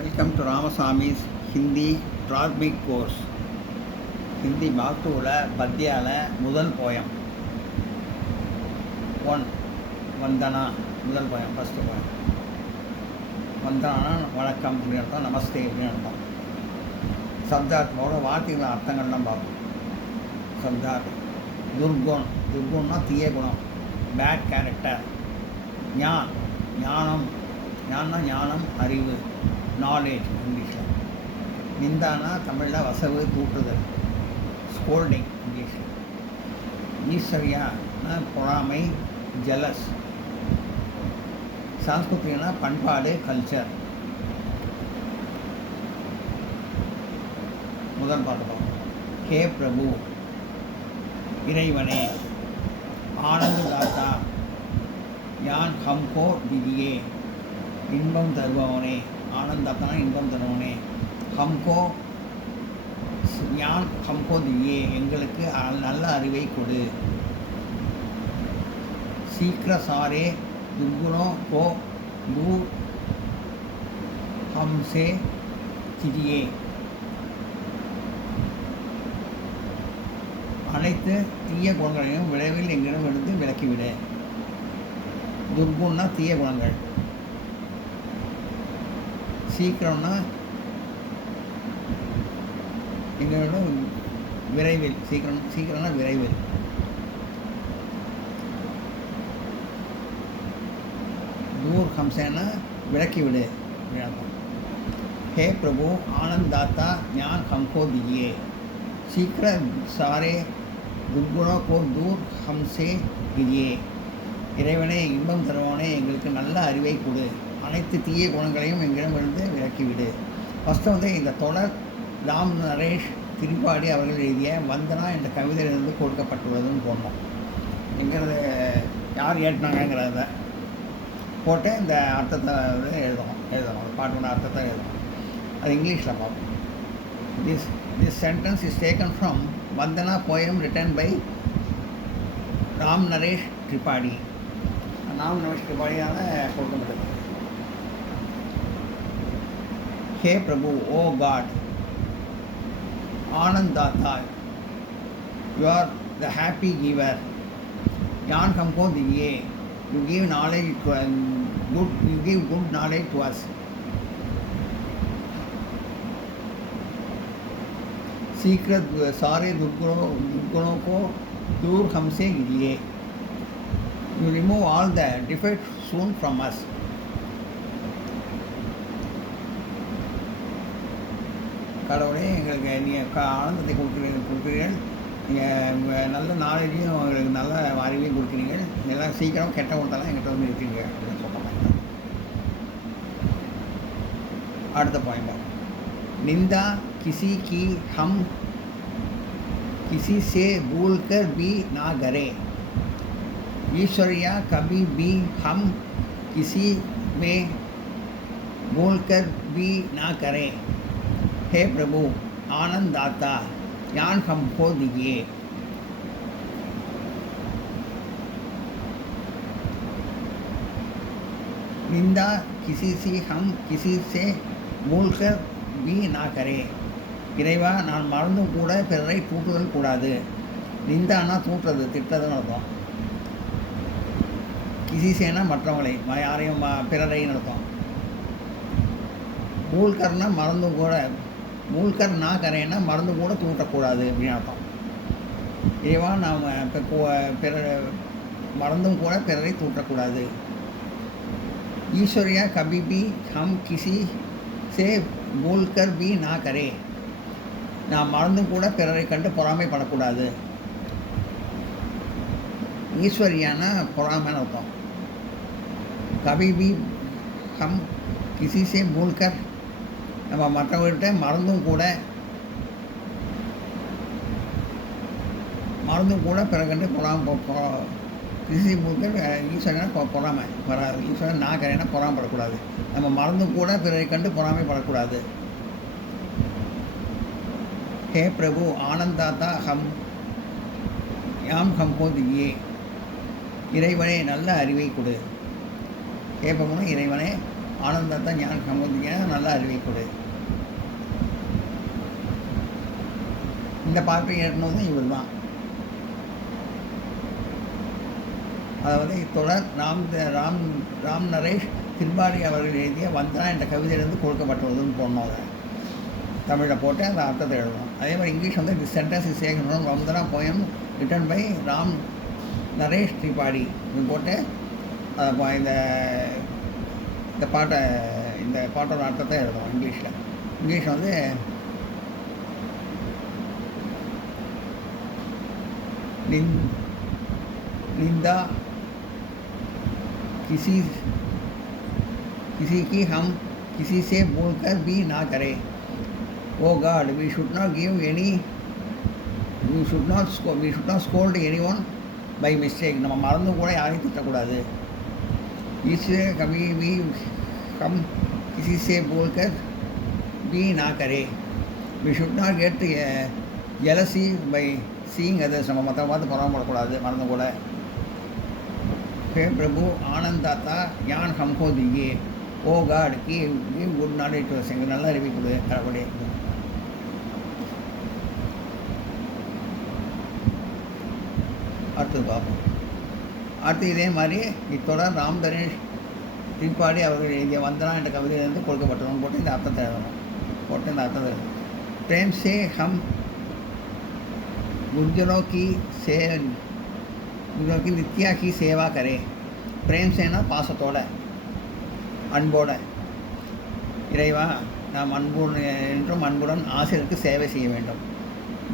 Welcome to Ramasamy's Hindi ட்ராத்மிக் course. Hindi பாக்டூவில் பத்தியாவில் முதல் போயம் ஒன் வந்தனா. முதல் போயம் ஃபஸ்ட்டு போயம். வந்தனா வணக்கம் அப்படின்னு அர்த்தம், நமஸ்தே அப்படின்னு அர்த்தம். சப்தார்த்தோட வார்த்தைகளை அர்த்தங்கள்லாம் பார்ப்போம். சப்தார்த்தம் துர்குணம்னா தீய குணம், பேட் கேரக்டர். ஞானம் அறிவு, நாலேஜ் இங்கிலீஷில். நிந்தானா தமிழில் வசவு, தூற்றுதல், ஸ்கோல்டிங் இங்கிலீஷில். ஈஸ்வரியானா பொறாமை, ஜெலஸ். சாஸ்கிருத்திகனா பண்பாடு, கல்ச்சர். முதல் பாட்டு பார்ப்போம். ஹே பிரபு இறைவனே, ஆனந்த தாத்தா யான் ஹம்கோ திதியே இன்பம் தருபவனே. ஆனந்தாத்தனா இன்பம் தருபவனே. ஞான் ஹம்கோ திதியே எங்களுக்கு நல்ல அறிவை கொடு. சீக்கிர சாரே துர்குணோ கோ தூர் ஹம்சே திதியே அனைத்து தீய குணங்களையும் விளைவில் எங்களிடம் எடுத்து விலக்கிவிடு. துர்குணம்னா தீய குணங்கள், சீக்கிரம்னா எங்களிடம் விரைவில், சீக்கிரம்னா விரைவில். தூர் ஹம்சேனா விலக்கிவிடு. ஹே பிரபு ஆனந்தாத்தா ஞான் ஹம்கோ தியே சீக்கிர சாரே துர்குணோ கோ தூர் ஹம்சே தியே. இறைவனே இன்பம் தருவனே எங்களுக்கு நல்ல அறிவை கொடு, அனைத்து தீய குணங்களையும் எங்களிடமிருந்து விலக்கிவிடு. ஃபஸ்ட்டு இந்த தொடர் ராம் நரேஷ் திரிபாடி அவர்கள் எழுதிய வந்தனா என்ற கவிதையிலிருந்து கொடுக்கப்பட்டுள்ளதுன்னு போடணும். எங்கிறது யார் ஏற்றினாங்கிறத போட்டு இந்த அர்த்தத்தை எழுதணும். அந்த பாட்டோட அர்த்தத்தை எழுதணும். அது இங்கிலீஷில் பார்ப்போம். This sentence is taken from Vandana poem written by Ram Naresh Tripathi. Ram Naresh Tripathi கொடுக்கப்பட்டது. Hey Prabhu, oh God, Anandata, you are the happy giver. Yan Hamko Diye, you give knowledge to you give good knowledge to us. Secret सारे दुर्गुणों को दूर हमसे गिरिए. You remove all the defects soon from us. கடவுளே எங்களுக்கு நீங்கள் ஆனந்தத்தை கொடுக்குறீர்கள், நீங்கள் நல்ல நாலேஜையும் எங்களுக்கு நல்ல அறிவையும் கொடுக்குறீங்க, எல்லாம் சீக்கிரம் கெட்ட ஒன்றெல்லாம் எங்கிட்ட வந்து இருக்கீங்க அப்படின்னு சொல்கிறாங்க. அடுத்த பாயிண்ட். निंदा किसी की हम किसी से भूल कर भी ना करें. ईश्वरिया कभी भी हम किसी में भूल कर भी ना करें. हे प्रभु आनंददाता ज्ञान हमको दीजिए. निंदा किसी से हम किसी से भूल कर भी ना करें. இறைவா, நான் மறந்தும் கூட பிறரை தூற்றுதல் கூடாது. நிந்தானா தூற்றுறது, திட்டதுன்னு அர்த்தம். கிசிசேனா மற்றவங்களை, யாரையும் பிறரைன்னு அர்த்தம். மூல்கர்னா மறந்தும் கூட, மூல்கர் நா கரைன்னா மறந்தும் கூட தூற்றக்கூடாது அப்படின்னு அர்த்தம். இறைவா, நாம் மறந்தும் கூட பிறரை தூற்றக்கூடாது. ஈஸ்வரியா கபி பி ஹம் கிசி சே பூல்கர் பி நா கரே. நாம் மறந்தும் கூட பிறரை கண்டு பொறாமைப்படக்கூடாது. ஈஸ்வரியான பொறாமைன்னு அர்த்தம். கபி பி ஹம் கிசி சே பூல்கர், நம்ம மற்றவர்கிட்ட மறந்தும் கூட பிற கண்டு கிசி பூல்கர். ஈஸ்வரனா பொறாமை, ஈஸ்வரன் நான் கரைனா பொறாமப்படக்கூடாது. நம்ம மறந்தும் கூட பிறரை கண்டு பொறாமைப்படக்கூடாது. हे प्रभु आनंदाता हम याम हमको दिए. இறைவனே நல்ல அறிவை கொடு. கேட்போம்னா இறைவனே ஆனந்தத்தை ஞான சம்பந்திய நல்ல அறிவை கொடு. இந்த பாட்டை ஏற்றினதும் இவர் தான். அதாவது தொடர் ராம் நரேஷ் திரிபாடி அவர்கள் எழுதிய வந்தனா என்ற கவிதையிலிருந்து கொடுக்கப்பட்டுள்ளதுன்னு போடணும். அதை தமிழில் போட்டு அந்த அர்த்தத்தை எழுதணும். அதே மாதிரி இங்கிலீஷ் வந்து this sentence is taken Vandana poem written by Ram Naresh Tripathi இது போட்டு இந்த பாட்டோட அர்த்தத்தை எழுதணும் இங்கிலீஷில். இங்கிலீஷ் வந்து निंदा किसी की हम किसी से बोलकर भी ना करें. Oh God, we should not scold anyone by mistake. நம்ம மறந்து கூட யாரையும் திட்டக்கூடாது. इसलिए कभी भी हम किसी से बोलकर भी ना करें. We should not get jealousy by seeing others. நம்ம மற்ற பார்த்து பொறாமப்படக்கூடாது மறந்து கூட. हे प्रभु आनंद दाता ज्ञान हमको दीजिए. O God give good knowledge to us. நல்ல அறிவை கொடு கடவுளே. அடுத்தது பார்ப்போம். அடுத்து இதே மாதிரி இத்தொடர் ராம் நரேஷ் திரிபாடி அவர்கள் எழுதிய வந்தனா என்ற கவிதையிலிருந்து கொடுக்கப்பட்டவங்க போட்டு இந்த அர்த்தத்தை எழுதணும். போட்டு இந்த அர்த்தத்தை எழுதணும். प्रेम से हम गुरुजनों की नित्या की सेवा करें. பிரேம் சேனா பாசத்தோட அன்போட. இறைவா நாம் என்றும் அன்புடன் ஆசிரியருக்கு சேவை செய்ய வேண்டும்.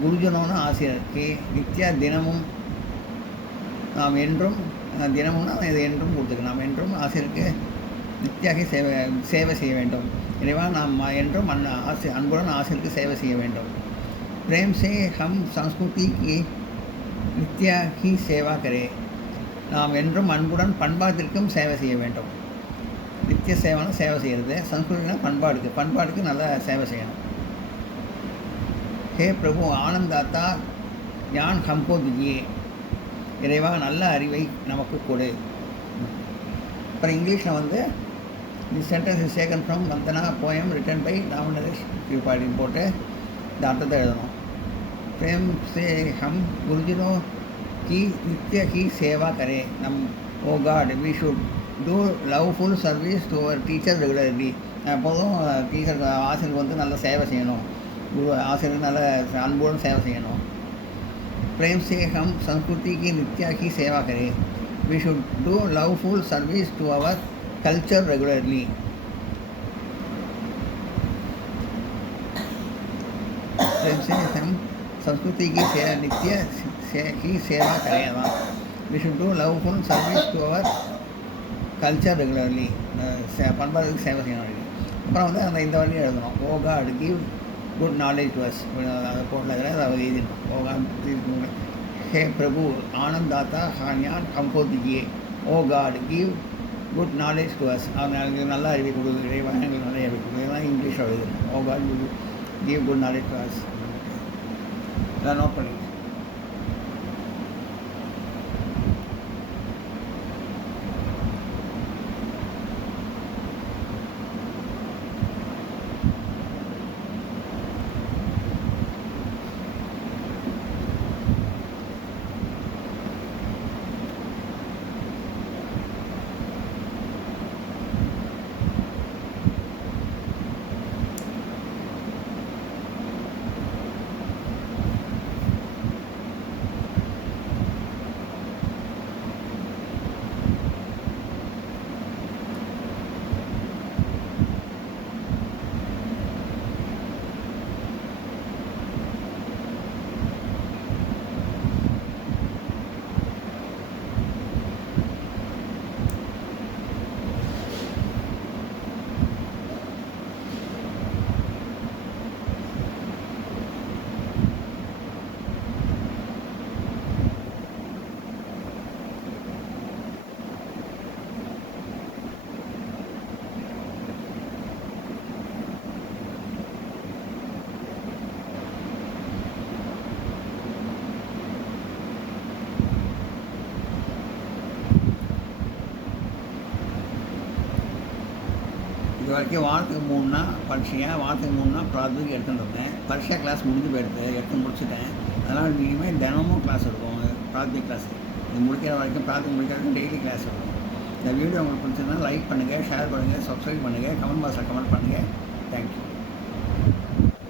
குருஜனோன்னு ஆசிரியருக்கு நித்யா தினமும் நாம் என்றும் தினமும்னா இது என்றும் கொடுத்துருக்கு. நாம் என்றும் ஆசிரியருக்கு நித்தியாக சேவை செய்ய வேண்டும். இறைவா நாம் என்றும் அன்புடன் ஆசிரியருக்கு சேவை செய்ய வேண்டும். प्रेम से हम संस्कृति की नित्या ही सेवा करें. நாம் என்றும் அன்புடன் பண்பாட்டிற்கும் சேவை செய்ய வேண்டும். நித்திய சேவைனா சேவை செய்கிறது. சன்ஸ்கிருதினா பண்பாடுக்கு நல்லா சேவை செய்யணும். ஹே பிரபு ஆனந்தாத்தா ஞான் ஹம்கோ திஜியே. இறைவா நல்ல அறிவை நமக்கு கொடு. அப்புறம் இங்கிலீஷில் வந்து the sentence is taken from Vandana poem written by Ram Naresh திரிபாடின்னு போட்டு இந்த அர்த்தத்தை எழுதணும். प्रेम से हम गुरुजनों की नित्य की सेवा करें. நம் O God we should do loveful service to our teacher regularly. எப்போதும் டீச்சருக்கு ஆசிரியருக்கு வந்து நல்ல சேவை செய்யணும். ஆசிரியருக்கு நல்ல அன்போடு சேவை செய்யணும். प्रेम से हम संस्कृति की नित्या की सेवा करें. We should do loveful service to our culture regularly. प्रेम से हम संस्कृति की नित्य की सेवा करें. We should do loveful service to our culture regularly. பண்பாடுக்கு சேவை செய்யணும். அப்புறம் வந்து அந்த இந்த வழியை எழுதணும். O God give good knowledge to us. அதை போட்டில் அதை எழுதிடணும். ஓ காட் हे प्रभु आनंद दाता ज्ञान हमको दीजिए. O God give good knowledge to us. அவங்க நல்ல அறிவை கொடு. இறைவா எங்களுக்கு நல்ல அறிவை கொடு. இதெல்லாம் இங்கிலீஷில் எழுதணும். O God give good knowledge to us. இதெல்லாம் நோட் பண்ணி வரைக்கும் வாரத்துக்கு 3 பரீட்சையா, வாரத்துக்கு 3 பிராத்மிக் எடுத்துகிட்டு இருந்தேன். பரீட்சா கிளாஸ் முடிஞ்சு போயிடுது, எடுத்து முடிச்சுட்டேன். அதனால் இனிமேல் தினமும் கிளாஸ் இருக்கும், பிராத்மிக் கிளாஸ். இது முடிக்கிற வரைக்கும், பிராத்மிக் முடிக்கிற வரைக்கும் டெய்லி கிளாஸ் இருக்கும். இந்த வீடியோ உங்களுக்கு பிடிச்சிருந்தா லைக் பண்ணுங்கள், ஷேர் பண்ணுங்கள், சப்ஸ்கிரைப் பண்ணுங்கள், கமெண்ட் பாக்ஸில் கமெண்ட் பண்ணுங்கள். தேங்க்யூ.